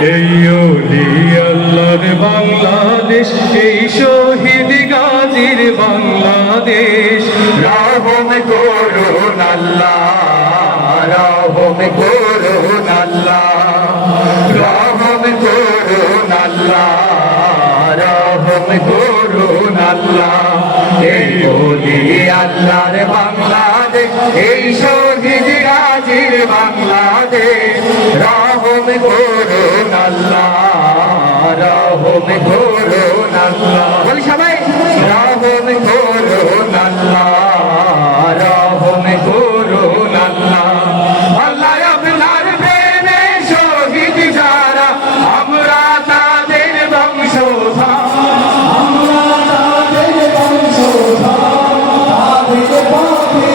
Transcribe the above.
এই ওলি আল্লাহর বাংলাদেশ, এই শহীদ গাজীর বাংলাদেশ। রহম করুন আল্লাহ রহম করুন আল্লাহ রহম করুন আল্লাহ রহম করুন আল্লাহ এই ওলি আল্লাহর বাংলাদেশ, এই শহীদ গাজীর বাংলাদেশ করুন আল্লাহ রহম করুন আল্লাহ বলি সবাই। রহম করুন আল্লাহ রহম করুন আল্লাহ আল্লাহ আপনার প্রেমে শহীদ যারা আমরা তাদের বংশধর। আমরা তাদের বংশধর তাদের পথে